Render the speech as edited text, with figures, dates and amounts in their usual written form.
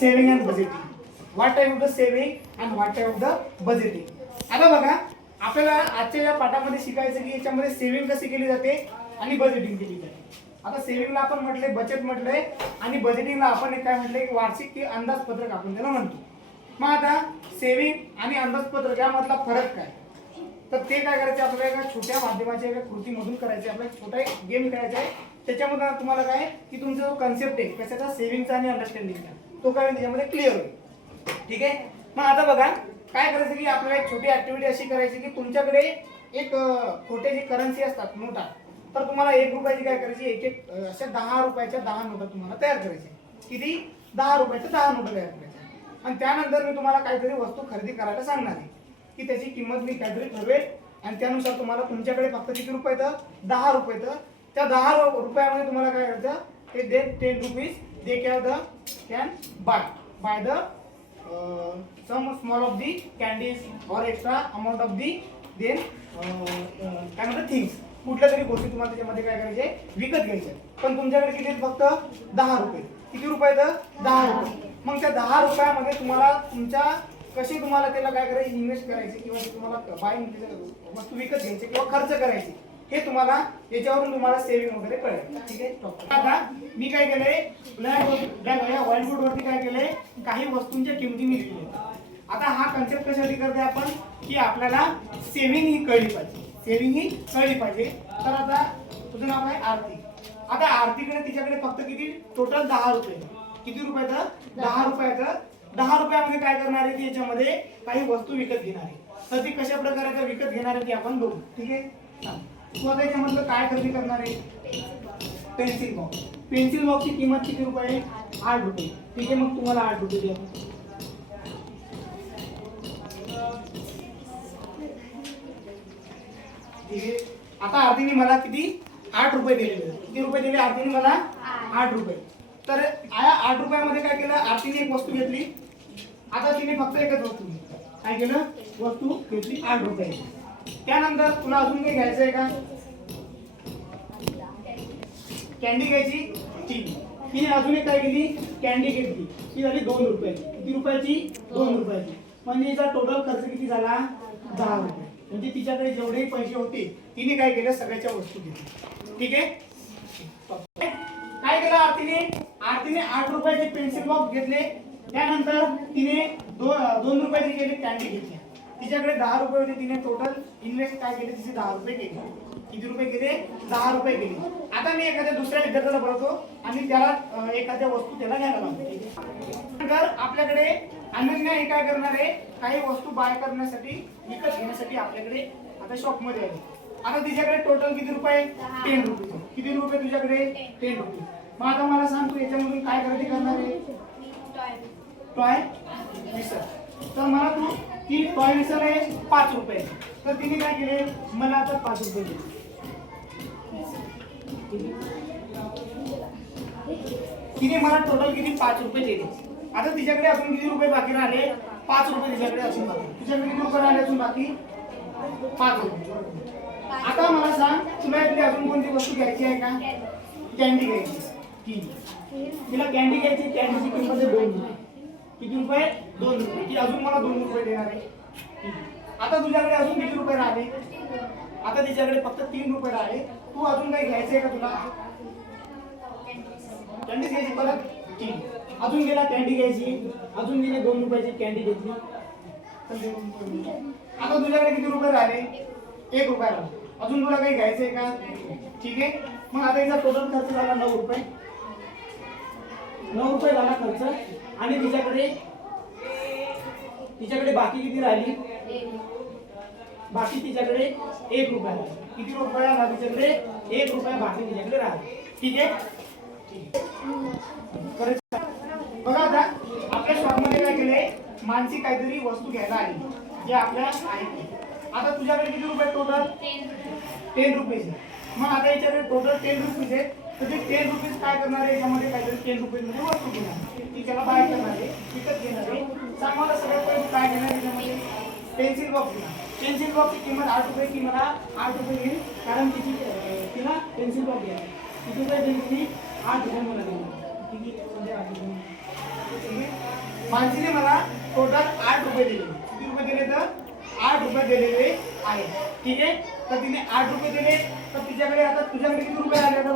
Saving and budgeting. What type of the saving and what type of the budgeting. आता बघा आपल्याला आजच्या या पाठामध्ये शिकायचं की याच्यामध्ये सेव्हिंग कशी केली जाते आणि बजेटिंग केली जाते. आता सेव्हिंगला आपण म्हटले बचत म्हटलंय आणि बजेटिंगला आपण एक काय म्हटलंय वार्षिक की अंदाजपत्रक आपण त्याला म्हणतो. मग आता सेव्हिंग आणि अंदाजपत्रक यामधला फरक काय, तर ते काय करायचे आपल्याला एका छोट्या माध्यमाच्या एका कृतीमधून करायचे. आपल्याला छोटा एक गेम खेळायचा आहे. त्याच्यामध्ये तुम्हाला काय की तुमचा जो कन्सेप्ट आहे कशाचा सेव्हिंगचा आणि अंडरस्टँडिंगचा तो काय त्याच्यामध्ये क्लिअर होईल. ठीक आहे. मग आता बघा काय करायचं की आपल्याला एक छोटी ऍक्टिव्हिटी अशी करायची की तुमच्याकडे एक खोटे जी करन्सी असतात नोटा, तर तुम्हाला 1 रुपयाची काय करायची एक एक अशा 10 रुपयाच्या 10 नोटा तुम्हाला तयार करायच्या. किती 10 रुपयाच्या 10 नोटा तयार करायच्या. आणि त्यानंतर मी तुम्हाला काहीतरी वस्तू खरेदी करायला सांगणार आहे की त्याची किंमत मी काहीतरी ठरवेल आणि त्यानुसार तुम्हाला तुमच्याकडे फक्त किती रुपये तर 10 रुपये, तर त्या 10 रुपयामध्ये तुम्हाला काय करायचं ते दे 10 rupees they can by the some small of the candies or extra amount of the then काय म्हणतात थिंग्स. कुठल्या तरी गोष्टी तुम्हाला त्याच्यामध्ये काय करायचे विकत घ्यायचे. पण तुमच्याकडे किती फक्त 10 रुपये. किती रुपये तर 10 रुपये. मग त्या 10 रुपयामध्ये तुम्हाला तुमच्या कशी तुम्हाला त्याला काय करायचे इन्व्हेस्ट करायचे किंवा तुम्हाला बाय वस्तू विकत घ्यायचे किंवा खर्च करायचे हे तुम्हाला याच्यावरून तुम्हाला सेव्हिंग वगैरे कळेल. ठीक आहे. आता मी काय केलंय व्हाईट बोर्ड वरती काय केलंय काही वस्तूंच्या किमती मी लिहिल्या. आता हा कन्सेप्ट कशासाठी करते आपण की आपल्याला सेव्हिंग ही कळली पाहिजे. सेव्हिंग ही कळली पाहिजे. तर आता तुझं नाव आहे आरती. आता आरतीकडे तिच्याकडे फक्त किती टोटल 10 रुपये. किती रुपयाचं 10 रुपयाचं. 10 रुपयामध्ये काय करणार आहे ती याच्यामध्ये काही वस्तू विकत घेणार आहे. तर ती कशा प्रकारे विकत घेणार आहे ती आपण बघू. ठीक आहे. तू आता याच्यामधलं काय खरेदी करणार आहे पेन्सिल बॉक्स. पेन्सिल बॉक्सची किंमत किती रुपये 8 रुपये. ठीक आहे. मग तुम्हाला 8 रुपये द्या. ठीक आहे. आता आरतीने मला किती 8 रुपये दिलेले. किती रुपये दिले आरतीने मला 8 रुपये. तर या 8 रुपयामध्ये काय केलं आरतीने एक वस्तू घेतली. आता तिने फक्त एकच वस्तू घेतली. काय केलं वस्तू घेतली 8 रुपये. त्यानंतर तुला अजून काही घ्यायचं आहे का कॅन्डी घ्यायची ठीक. तिने अजून एक काय केली कॅन्डी घेतली. ती झाली 2 रुपयाची. किती रुपयाची 2 रुपयाची. म्हणजे हिचा टोटल खर्च किती झाला 10 रुपये. म्हणजे तिच्याकडे जेवढे पैसे होते तिने काय केलं सगळ्याच्या वस्तू घेतल्या. ठीक आहे. काय केलं आरतीने 8 रुपयाचे पेन्सिल बॉक्स घेतले. त्यानंतर तिने 2 रुपयाची केली कॅन्डी घेतली. तिच्याकडे 10 रुपये होते. तिने टोटल इन्व्हेस्ट काय केले तिचे 10 रुपये केले. किती रुपये केले 10 रुपये केले. आता मी एखाद्या दुसऱ्या विद्यार्थ्याला बोलवतो आणि त्याला एखाद्या वस्तू त्याला घ्यायला लागतो. तर आपल्याकडे अनन्या हे काय करणार आहे काही वस्तू बाय करण्यासाठी विकत घेण्यासाठी आपल्याकडे आता शॉप मध्ये आली. आता तिच्याकडे टोटल किती रुपये 10 रुपये. किती रुपये तुझ्याकडे 10 रुपये. मग आता मला सांग तू याच्यामधून काय खरेदी करणार आहे टॉय विसर. तर मला तू ती टॉय विसर आहे 5 रुपये. तर तिने काय केले मला आता 5 रुपये दिले. तिने मला टोटल किती 5 रुपये दिले. आता तिच्याकडे अजून किती रुपये बाकी राहिले 5 रुपये तिच्याकडे अजून बाकी. तुझ्याकडे किती रुपये राहिले अजून बाकी 5 रुपये. आता मला सांग तुला इकडे अजून कोणती वस्तू घ्यायची आहे का कॅन्डी घ्यायची. तिला कॅन्डी घ्यायची. कॅन्डीची किंमत आहे 2 रुपये. किती रुपये 2 रुपये. ती अजून मला 2 रुपये देणार आहे. आता तुझ्याकडे अजून किती रुपये राहिले आता तिच्याकडे फक्त 3 रुपये राहिले. तू अजून काही घ्यायचंय का तुला कॅन्डी घ्यायची परत. ठीक. अजून गेला कॅन्डी घ्यायची. अजून गेले 2 रुपयाची कॅन्डी घेतली. आता तुझ्याकडे किती रुपये राहिले 1 रुपया राहिले. अजून तुला काही घ्यायचंय का ठीक आहे. मग आता याचा टोटल खर्च झाला 9 रुपये. 9 रुपये झाला खर्च. आणि तिच्याकडे बाकी किती राहिली बाकी तिच्याकडे 1 रुपया. किती रुपया राहिला तिच्याकडे 1 रुपया बाकी तिच्याकडे राहिला. ठीक आहे. बघा आता आपल्या शॉपमध्ये काय केलंय मानसी काहीतरी वस्तू घ्यायला आली जे आपल्या आहेत. आता तुझ्याकडे किती रुपये टोटल 10 रुपीज. मग आता याच्याकडे टोटल 10 रुपीज आहे. तर ते 10 रुपीज काय करणार आहे याच्यामध्ये काहीतरी 10 रुपीज मध्ये वस्तू घेणार ती त्याला बाय करणार आहे विकत घेणार आहे. सांग मला सगळ्यात पहिले काय घेणार याच्यामध्ये पेन्सिल बॉक्स घेणार. पेन्सिल बॉक्सची किंमत 8 रुपये की मला 8 रुपये घेईल कारण तिला पेन्सिल बॉक्स घ्यायला. किती रुपये दिली 8 रुपये मला देणार. ठीक आहे. मानसीने मला टोटल 8 रुपये दिले. किती रुपये दिले तर 8 रुपये दिलेले आहेत. ठीक आहे. तर तिने 8 रुपये दिले तर तिच्याकडे आता तुझ्याकडे किती रुपये आले?